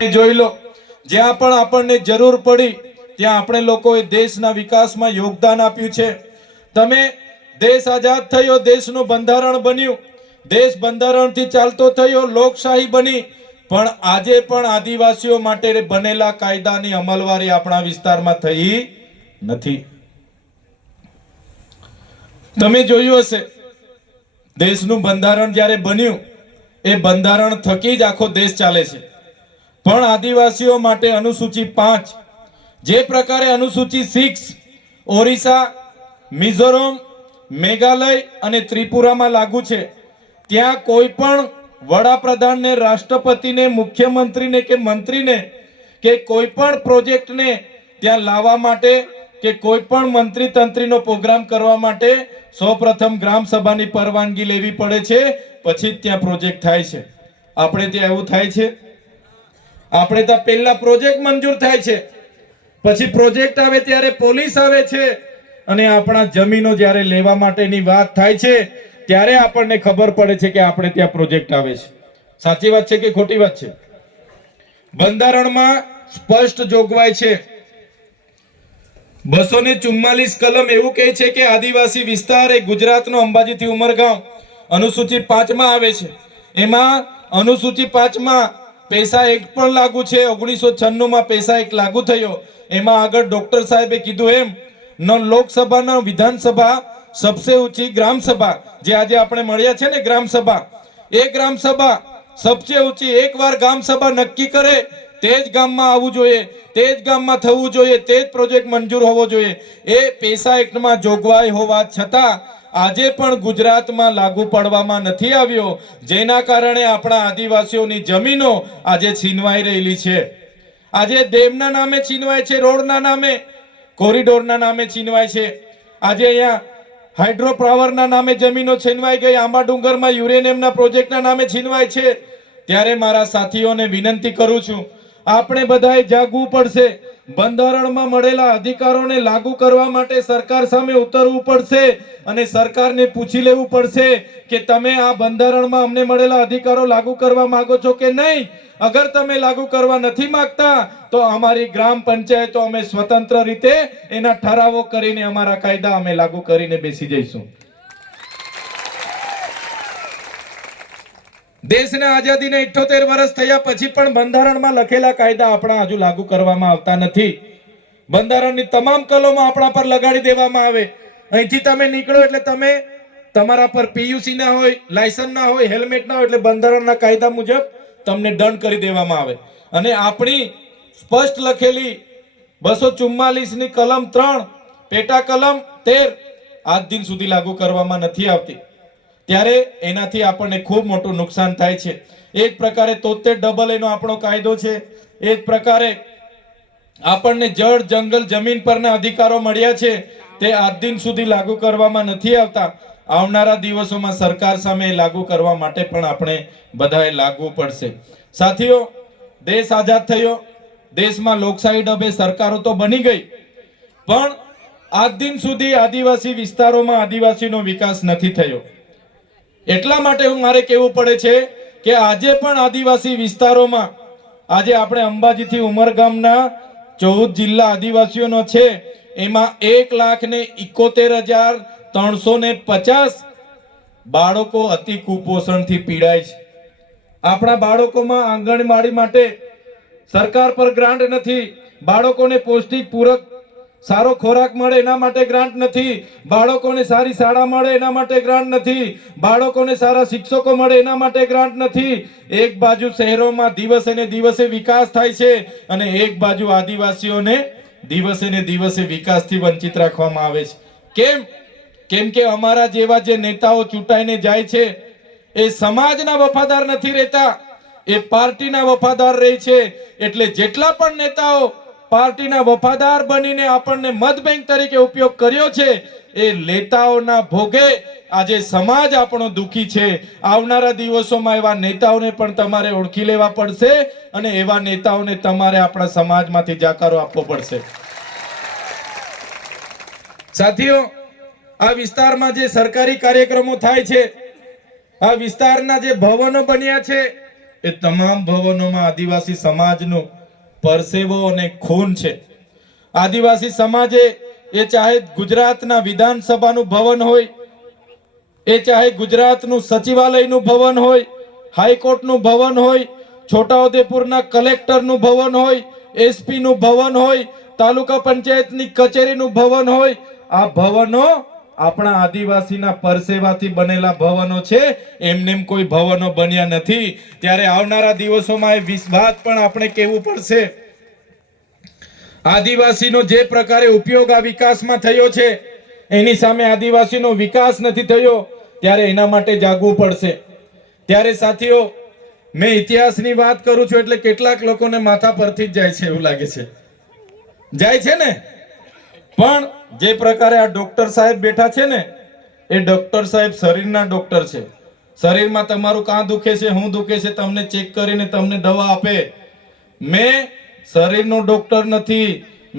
જોઈ લો. જ્યાં પણ આપણને જરૂર પડી, ત્યાં આપણે લોકોએ દેશના વિકાસમાં યોગદાન આપ્યું છે. તમે દેશ આઝાદ થયો, દેશનું બંધારણ બન્યું. દેશ બંધારણથી ચાલતો થયો, લોકશાહી બની. પણ આજે પણ આદિવાસીઓ માટે બનેલા કાયદાની અમલવારી આપણા વિસ્તારમાં થઈ નથી. તમે જોયું હશે, દેશનું બંધારણ જ્યારે બન્યું, એ બંધારણ થકી જ આખો દેશ ચાલે છે. પણ આદિવાસીઓ માટે અનુસૂચિ પાંચ. જે પ્રકારે અનુસૂચિ સિક્સ, ઓરિસ્સા, મિઝોરમ, મેઘાલય અને ત્રિપુરામાં લાગુ છે. ત્યાં કોઈ પણ વડાપ્રધાનને, રાષ્ટ્રપતિને, મુખ્યમંત્રીને કે મંત્રીને કે કોઈ પણ પ્રોજેક્ટને ત્યાં લાવવા માટે કે કોઈ પણ મંત્રી તંત્રીનો પ્રોગ્રામ કરવા માટે સૌપ્રથમ ગ્રામ સભાની પરવાનગી લેવી પડે છે. પછી જ ત્યાં પ્રોજેક્ટ થાય છે. આપણે ત્યાં એવું થાય છે આપણે ત્યાં પહેલા પ્રોજેક્ટ મંજૂર થાય છે. પછી પ્રોજેક્ટ આવે ત્યારે પોલીસ આવે છે અને આપણા જમીનો જ્યારે લેવા માટેની વાત થાય છે, ત્યારે આપણને ખબર પડે છે કે આપણે ત્યાં પ્રોજેક્ટ આવે છે. સાચી વાત છે કે ખોટી વાત છે? બંધારણમાં સ્પષ્ટ જોગવાઈ છે. બસો ને ચુમ્માલીસ કલમ એવું કહે છે કે આદિવાસી વિસ્તાર એ ગુજરાતનો અંબાજીથી ઉમરગાંવ અનુસૂચિત પાંચમાં આવે છે. એમાં અનુસૂચિ પાંચમાં પૈસા એક પણ લાગુ છે. ઓગણીસો છન્નું માં પૈસા એક લાગુ થયો. એમાં આગળ ડોક્ટર સાહેબે કીધું એમ, ન લોકસભાના વિધાનસભા, સબસે ઊંચી ગ્રામસભા, જે આજે આપણે મળ્યા છે ને ગ્રામ સભા એ ગ્રામ સભા સબસે ઊંચી એકવાર ગામ સભા નક્કી કરે, તે જ ગામમાં આવવું જોઈએ, તે જ ગામમાં થવું જોઈએ, તે જ પ્રોજેક્ટ મંજૂર હોવો જોઈએ. એ પેસા એક્ટમાં જોગવાઈ હોવા છતાં આજે પણ ગુજરાતમાં લાગુ પડવામાં નથી આવ્યો, જેના કારણે આપણા આદિવાસીઓની જમીનો આજે છીનવાઈ રહેલી છે. આજે ડેમના નામે છીનવાય છે, રોડના નામે, કોરિડોરના નામે છીનવાય છે. આજે અહીંયા હાઇડ્રો પાવરના નામે જમીનો છીનવાઈ ગઈ આંબા ડુંગરમાં યુરેનિયમના પ્રોજેક્ટના નામે છીનવાય છે. ત્યારે મારા સાથીઓને વિનંતી કરું છું, આપણે બધાએ જાગવું પડશે. બંધારણમાં મળેલા અધિકારોને લાગુ કરવા માટે સરકાર સામે ઉતરવું પડશે અને સરકારને પૂછી લેવું પડશે કે તમે આ બંધારણમાં અમને મળેલા અધિકારો લાગુ કરવા માંગો છો કે નહીં? અગર તમે લાગુ કરવા નથી માંગતા, તો અમારી ગ્રામ પંચાયતો અમે સ્વતંત્ર રીતે એના ઠરાવો કરીને અમારા કાયદા અમે લાગુ કરીને બેસી જઈશું. દેશના આઝાદીને 78 વર્ષ થયા પછી પણ બંધારણમાં લખેલા કાયદા આપણા હજુ લાગુ કરવામાં આવતા નથી. બંધારણની તમામ કલમો આપણા પર લગાડી દેવામાં આવે. અહીંથી તમે નીકળો એટલે તમે તમારા પર પીયુસી ના હોય, લાયસન્સ ના હોય, હેલ્મેટ ના હોય એટલે બંધારણના કાયદા મુજબ તમને દંડ કરી દેવામાં આવે. અને આપણી સ્પષ્ટ લખેલી બસો ચુમ્માલીસની કલમ ત્રણ, પેટા કલમ તેર આજ દિન સુધી લાગુ કરવામાં નથી આવતી. ત્યારે એનાથી આપણને ખૂબ મોટું નુકસાન થાય છે. એ જ પ્રકારે તોતેર ડબલ એનો આપણો કાયદો છે. એ જ પ્રકારે આપણને જળ, જંગલ, જમીન પરના અધિકારો મળ્યા છે. તે આજ દિન સુધી લાગુ કરવામાં નથી આવતા. આવનારા દિવસોમાં સરકાર સામે લાગુ કરવા માટે પણ આપણે બધાએ લાગવું પડશે. સાથીઓ, દેશ આઝાદ થયો. દેશમાં લોકશાહી ડબે સરકારો તો બની ગઈ. પણ આજ દિન સુધી આદિવાસી વિસ્તારોમાં આદિવાસીનો વિકાસ નથી થયો. એટલા માટે મારે કહેવું પડે છે કે આજે પણ આદિવાસી વિસ્તારોમાં, આજે આપણે અંબાજીથી ઉમરગામના ચૌદ જિલ્લા આદિવાસીઓનો છે, એમાં એક લાખ ને ઇકોતેર હજાર ત્રણસો ને પચાસ બાળકો અતિ કુપોષણથી પીડાય છે. આપણા બાળકોમાં આંગણવાડી માટે સરકાર પર ગ્રાન્ટ નથી, બાળકોને પૌષ્ટિક પૂરક સારો ખોરાક મળે એના માટે ગ્રાન્ટ નથી. બાળકોને સારી શાળા મળે એના માટે ગ્રાન્ટ નથી. બાળકોને સારા શિક્ષકો મળે એના માટે ગ્રાન્ટ નથી. એક બાજુ શહેરોમાં દિવસે ને દિવસે વિકાસ થાય છે અને એક બાજુ આદિવાસીઓને દિવસે ને દિવસે વિકાસથી વંચિત રાખવામાં આવે છે. કેમ? કેમ કે અમારા જેવા જે નેતાઓ ચૂંટાઈને જાય છે, એ સમાજના વફાદાર નથી રહેતા. એ પાર્ટીના વફાદાર રહે છે. એટલે જેટલા પણ નેતાઓ પાર્ટીના વફાદાર બનીને આપણને મત બેંક તરીકે ઉપયોગ કર્યો છે, એ નેતાઓના ભોગે આજે સમાજ આપણો દુખી છે. આવનારા દિવસોમાં એવા નેતાઓને પણ તમારે ઓળખી લેવા પડશે અને એવા નેતાઓને તમારે આપણા સમાજમાંથી જાકારો આપવો પડશે. સાથીઓ, આ વિસ્તારમાં જે સરકારી કાર્યક્રમો થાય છે, આ વિસ્તારના જે ભવનો બન્યા છે, એ તમામ ભવનોમાં આદિવાસી સમાજનું પરસેવો અને ખૂન છે. આદિવાસી સમાજે એ ચાહે ગુજરાતના વિધાનસભાનું ભવન હોય, એ ચાહે ગુજરાતનું સચિવાલયનું ભવન હોય, હાઈકોર્ટનું ભવન હોય, છોટાઉદેપુરના કલેક્ટરનું ભવન હોય, એસપીનું ભવન હોય, તાલુકા પંચાયતની કચેરીનું ભવન હોય, આ ભવનો આપણા આદિવાસીના પરસેવાથી બનેલા ભવનો છે. એમનેમ કોઈ ભવનો બન્યા નથી. ત્યારે આવનારા દિવસોમાં એ વિશ્વાસ પણ આપણે કહેવું પડશે. આદિવાસીનો જે પ્રકારે ઉપયોગ આ વિકાસમાં થયો છે, એની સામે આદિવાસીનો વિકાસ નથી થયો, ત્યારે એના માટે જાગવું પડશે. ત્યારે સાથીઓ, મેં ઇતિહાસની વાત કરું છું એટલે કેટલાક લોકોને માથા પરથી જ જાય છે એવું લાગે છે. જાય છે ને? પણ જે પ્રકારે આ ડોક્ટર સાહેબ બેઠા છે ને, એ ડોક્ટર સાહેબ શરીરના ડોક્ટર છે. શરીરમાં તમારું કાં દુખે છે, હું દુખે છે, તમને ચેક કરીને તમને દવા આપે. મેં શરીરનો ડોક્ટર નથી